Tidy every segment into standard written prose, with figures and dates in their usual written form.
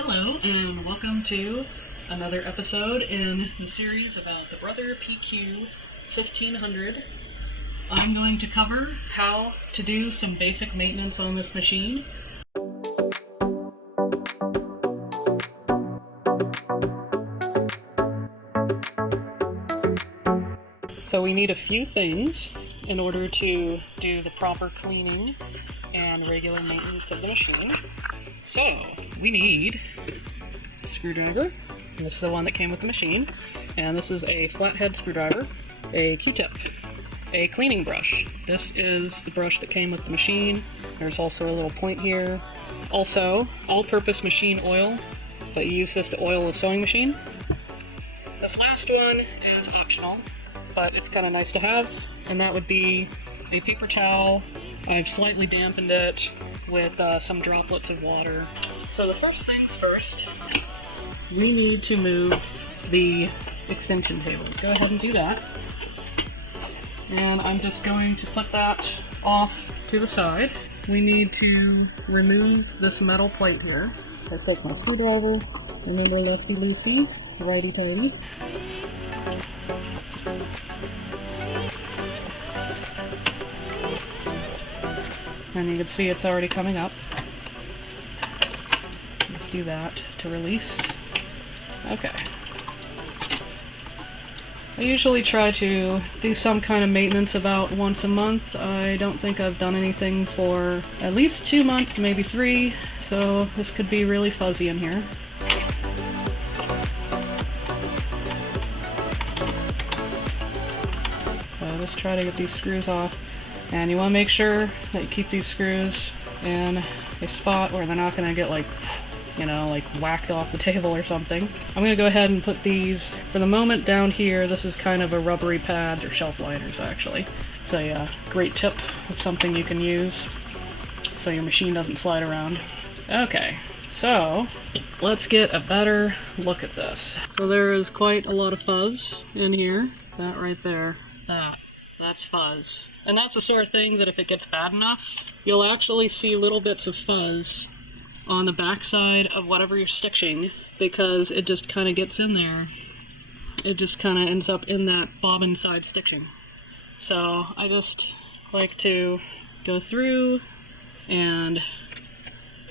Hello, and welcome to another episode in the series about the Brother PQ1500. I'm going to cover how to do some basic maintenance on this machine. So we need a few things in order to do the proper cleaning and regular maintenance of the machine. So we need a screwdriver, and this is the one that came with the machine, and this is a flathead screwdriver, a Q-tip, a cleaning brush. This is the brush that came with the machine. There's also a little point here. Also, all-purpose machine oil, but you use this to oil a sewing machine. This last one is optional, but it's kind of nice to have, and that would be a paper towel. I've slightly dampened it with some droplets of water. So the first things first, we need to move the extension tables. Go ahead and do that. And I'm just going to put that off to the side. We need to remove this metal plate here. I take my screwdriver, remember lefty loosey, righty tighty. And you can see it's already coming up. Let's do that to release. Okay. I usually try to do some kind of maintenance about once a month. I don't think I've done anything for at least 2 months, maybe 3, so this could be really fuzzy in here. So just try to get these screws off. And you want to make sure that you keep these screws in a spot where they're not going to get like whacked off the table or something. I'm going to go ahead and put these, for the moment, down here. This is kind of a rubbery pads or shelf liners actually. It's a great tip. It's something you can use so your machine doesn't slide around. Okay, so let's get a better look at this. So there is quite a lot of fuzz in here. That right there, that's fuzz. And that's the sort of thing that if it gets bad enough, you'll actually see little bits of fuzz on the backside of whatever you're stitching, because it just kind of gets in there. It just kind of ends up in that bobbin side stitching. So I just like to go through and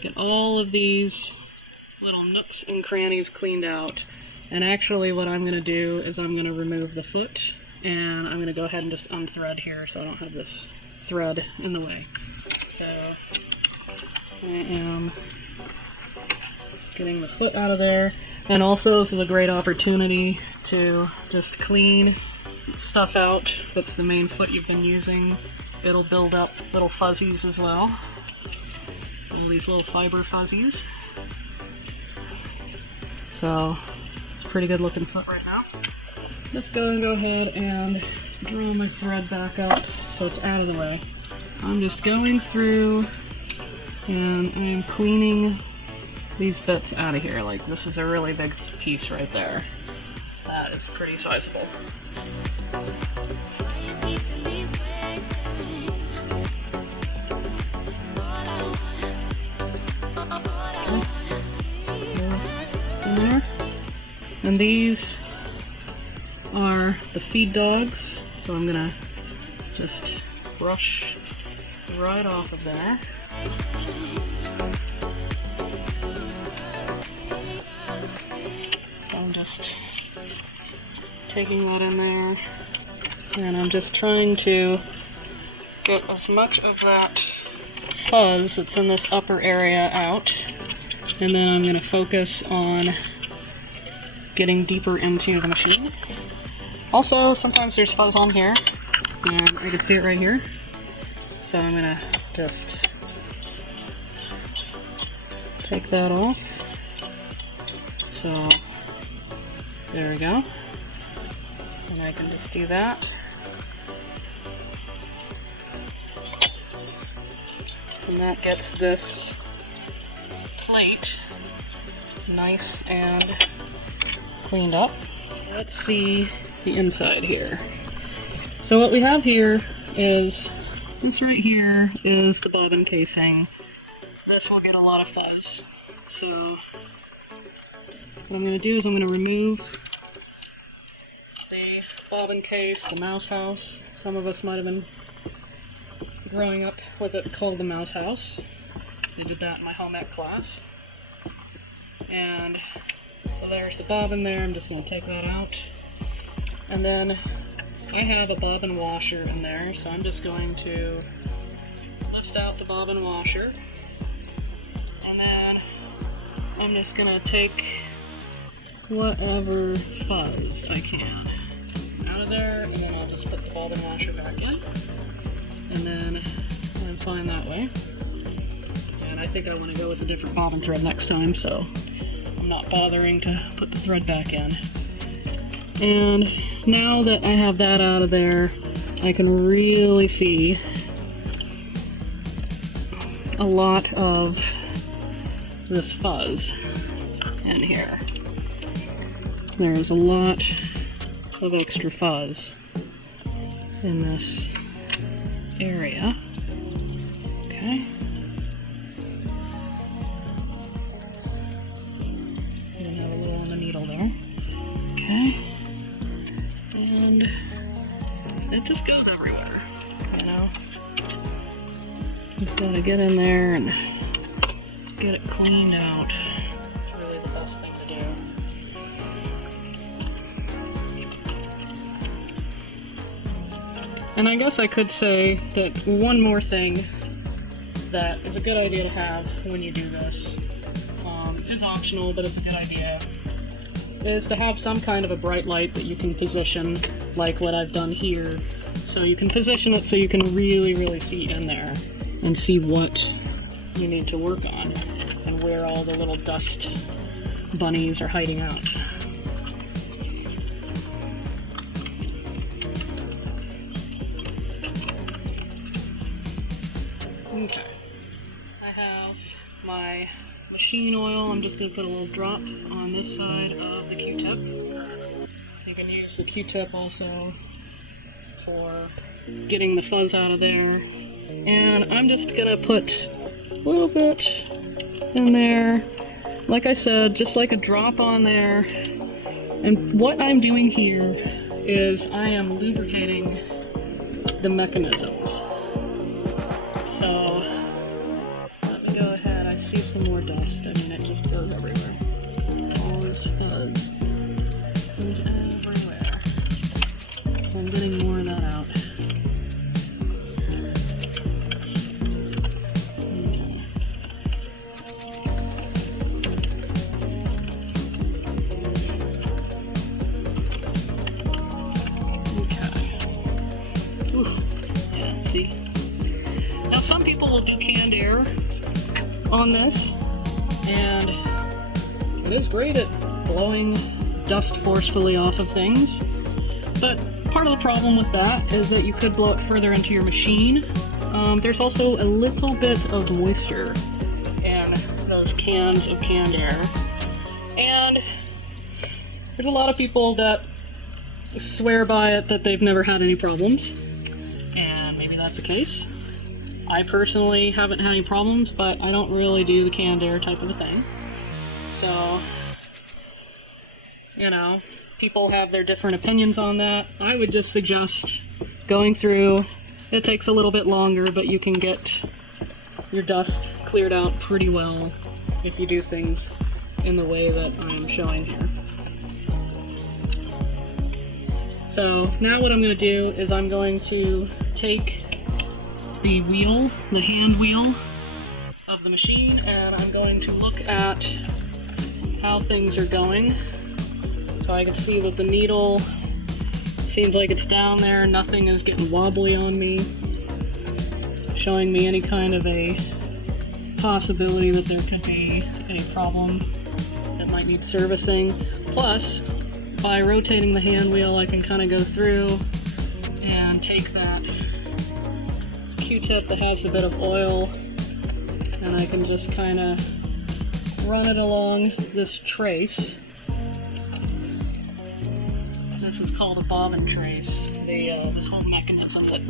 get all of these little nooks and crannies cleaned out. And actually what I'm going to do is I'm going to remove the foot, and I'm going to go ahead and just unthread here so I don't have this thread in the way. So I am getting the foot out of there, and also this is a great opportunity to just clean stuff out that's the main foot you've been using. It'll build up little fuzzies as well, all these little fiber fuzzies. So it's a pretty good looking foot right now. Just go ahead and draw my thread back up so it's out of the way. I'm just going through and I'm cleaning these bits out of here. Like, this is a really big piece right there. That is pretty sizable. Okay. And these are the feed dogs, so I'm gonna just brush right off of there. So I'm just taking that in there, and I'm just trying to get as much of that fuzz that's in this upper area out, and then I'm gonna focus on getting deeper into the machine. Also, sometimes there's fuzz on here, and I can see it right here. So I'm gonna just take that off. So there we go. And I can just do that. And that gets this plate nice and cleaned up. Let's see the inside here. So what we have here is, this right here is the bobbin casing. This will get a lot of fuzz. So what I'm going to do is I'm going to remove the bobbin case, the mouse house. Some of us might have been growing up with it called the mouse house. I did that in my home ec class. And so there's the bobbin there. I'm just going to take that out. And then I have a bobbin washer in there, so I'm just going to lift out the bobbin washer. And then I'm just going to take whatever fuzz I can out of there, and then I'll just put the bobbin washer back in. And then I'm fine that way. And I think I want to go with a different bobbin thread next time, so I'm not bothering to put the thread back in. And now that I have that out of there, I can really see a lot of this fuzz in here. There's a lot of extra fuzz in this area. Okay. Even have a little on the needle there. Okay. And it just goes everywhere, you know? Just gotta get in there and get it cleaned out. It's really the best thing to do. And I guess I could say that one more thing that is a good idea to have when you do this, is optional, but it's a good idea, is to have some kind of a bright light that you can position, like what I've done here. So you can position it so you can really see in there and see what you need to work on and where all the little dust bunnies are hiding out. Okay, I have my machine oil. I'm just going to put a little drop on this side of the Q-tip. You can use the Q-tip also for getting the fuzz out of there. And I'm just going to put a little bit in there. Like I said, just like a drop on there. And what I'm doing here is I am lubricating the mechanisms. So let me go ahead. I see some more dust. I mean, it just goes everywhere. All this fuzz goes everywhere. So I'm getting more of that out. Now some people will do canned air on this, and it is great at blowing dust forcefully off of things, but part of the problem with that is that you could blow it further into your machine. There's also a little bit of moisture in those cans of canned air, and there's a lot of people that swear by it that they've never had any problems, and maybe that's the case. I personally haven't had any problems, but I don't really do the canned air type of a thing. So, you know, people have their different opinions on that. I would just suggest going through. It takes a little bit longer, but you can get your dust cleared out pretty well if you do things in the way that I'm showing here. So now what I'm going to do is I'm going to take the wheel, the hand wheel of the machine, and I'm going to look at how things are going. So I can see that the needle seems like it's down there, nothing is getting wobbly on me, showing me any kind of a possibility that there could be a problem that might need servicing. Plus, by rotating the hand wheel, I can kind of go through and take that Q-tip that has a bit of oil, and I can just kind of run it along this trace. This is called a bobbin trace. This whole mechanism that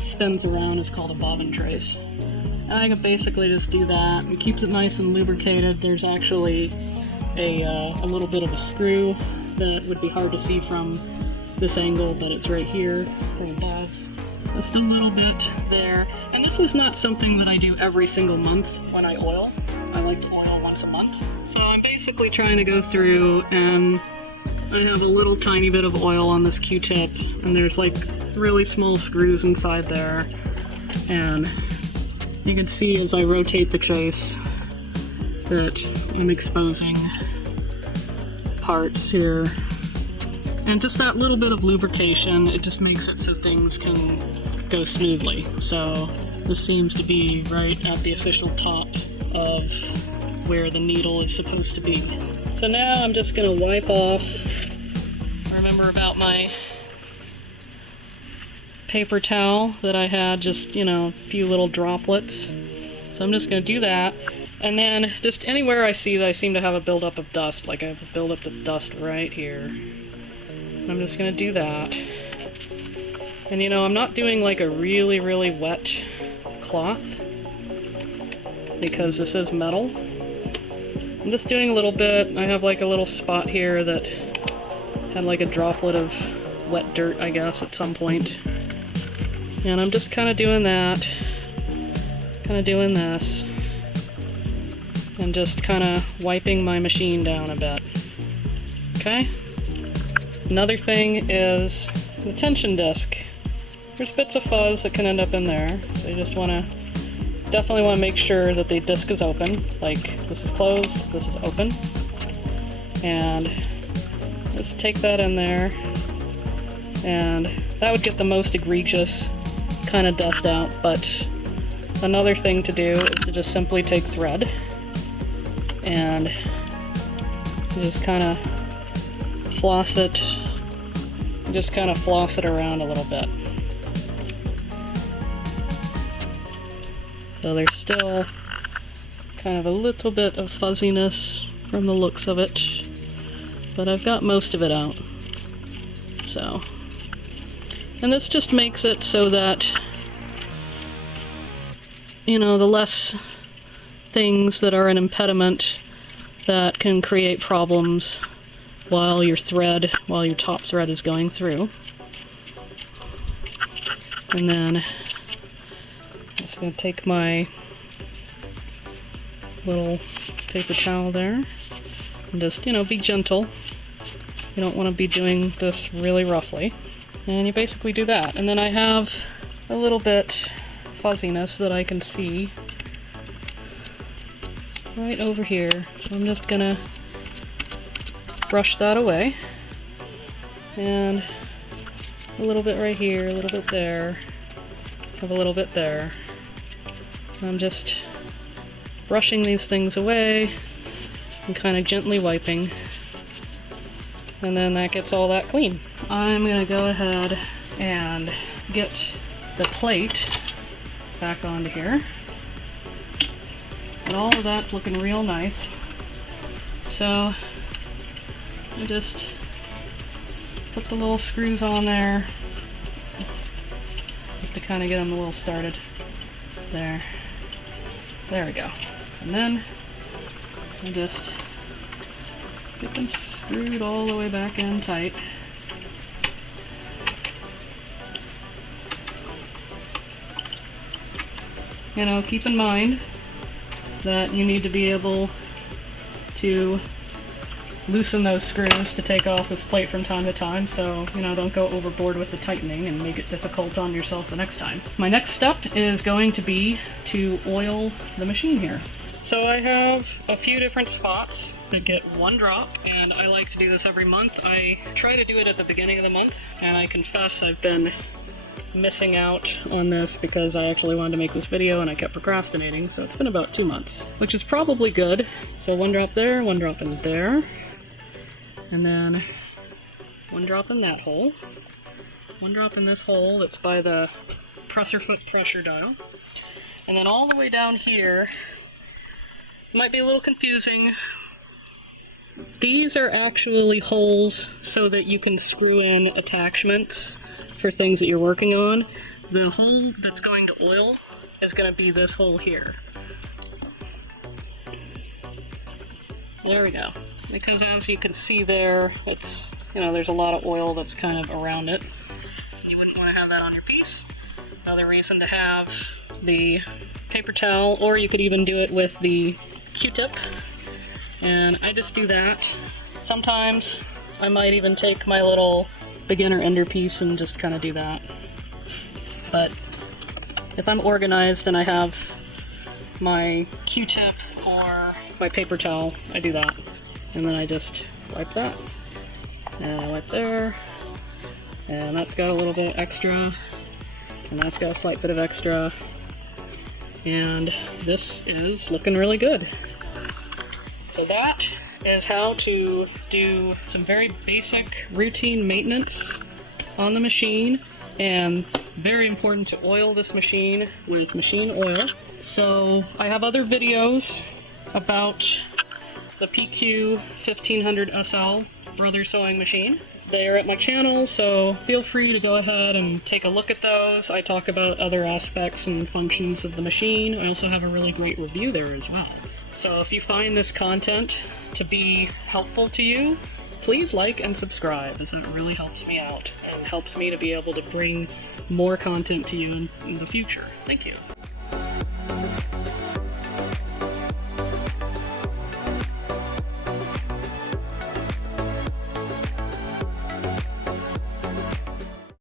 spins around is called a bobbin trace. And I can basically just do that. It keeps it nice and lubricated. There's actually a little bit of a screw that would be hard to see from this angle, but it's right here from above. Just a little bit there. And this is not something that I do every single month when I oil. I like to oil once a month. So I'm basically trying to go through, and I have a little tiny bit of oil on this Q-tip, and there's like really small screws inside there. And you can see as I rotate the chase that I'm exposing parts here. And just that little bit of lubrication, it just makes it so things can go smoothly. So this seems to be right at the official top of where the needle is supposed to be. So now I'm just going to wipe off. Remember about my paper towel that I had, just, you know, a few little droplets. So I'm just going to do that. And then just anywhere I see that I seem to have a buildup of dust, like I have a buildup of dust right here. I'm just going to do that. And you know, I'm not doing like a really, really wet cloth because this is metal. I'm just doing a little bit. I have like a little spot here that had like a droplet of wet dirt, I guess, at some point. And I'm just kind of doing that. Kind of doing this. And just kind of wiping my machine down a bit. Okay? Another thing is the tension disc. There's bits of fuzz that can end up in there, so you just definitely want to make sure that the disc is open. Like, this is closed, this is open. And just take that in there, and that would get the most egregious kind of dust out. But another thing to do is to just simply take thread and just kind of floss it, just kind of floss it around a little bit. So there's still kind of a little bit of fuzziness from the looks of it, but I've got most of it out. So, and this just makes it so that, you know, the less things that are an impediment that can create problems while your top thread is going through. And then I'm just going to take my little paper towel there and just, you know, be gentle. You don't want to be doing this really roughly. And you basically do that. And then I have a little bit fuzziness that I can see right over here. So I'm just gonna brush that away. And a little bit right here, a little bit there, have a little bit there. I'm just brushing these things away and kind of gently wiping. And then that gets all that clean. I'm gonna go ahead and get the plate back onto here. And all of that's looking real nice. So I just put the little screws on there just to kind of get them a little started. There we go. And then I just get them screwed all the way back in tight. You know, keep in mind that you need to be able to loosen those screws to take off this plate from time to time, so, you know, don't go overboard with the tightening and make it difficult on yourself the next time. My next step is going to be to oil the machine here. So I have a few different spots that get one drop, and I like to do this every month. I try to do it at the beginning of the month, and I confess I've been missing out on this because I actually wanted to make this video and I kept procrastinating, so it's been about 2 months, which is probably good. So one drop there, one drop in there, and then one drop in that hole, one drop in this hole that's by the presser foot pressure dial, and then all the way down here. It might be a little confusing. These are actually holes so that you can screw in attachments for things that you're working on. The hole that's going to oil is going to be this hole here. There we go. because as you can see there, it's, you know, there's a lot of oil that's kind of around it. You wouldn't want to have that on your piece. Another reason to have the paper towel, or you could even do it with the Q-tip. And I just do that. Sometimes I might even take my little beginner ender piece and just kind of do that. But if I'm organized and I have my Q-tip or my paper towel, I do that. And then I just wipe that. And I wipe there. And that's got a little bit extra. And that's got a slight bit of extra. And this is looking really good. So that is how to do some very basic routine maintenance on the machine. And very important to oil this machine with machine oil. So I have other videos about the PQ1500SL brother sewing machine. They're at my channel, so feel free to go ahead and take a look at those. I talk about other aspects and functions of the machine. I also have a really great review there as well. So if you find this content to be helpful to you, please like and subscribe, as it really helps me out and helps me to be able to bring more content to you in the future. Thank you.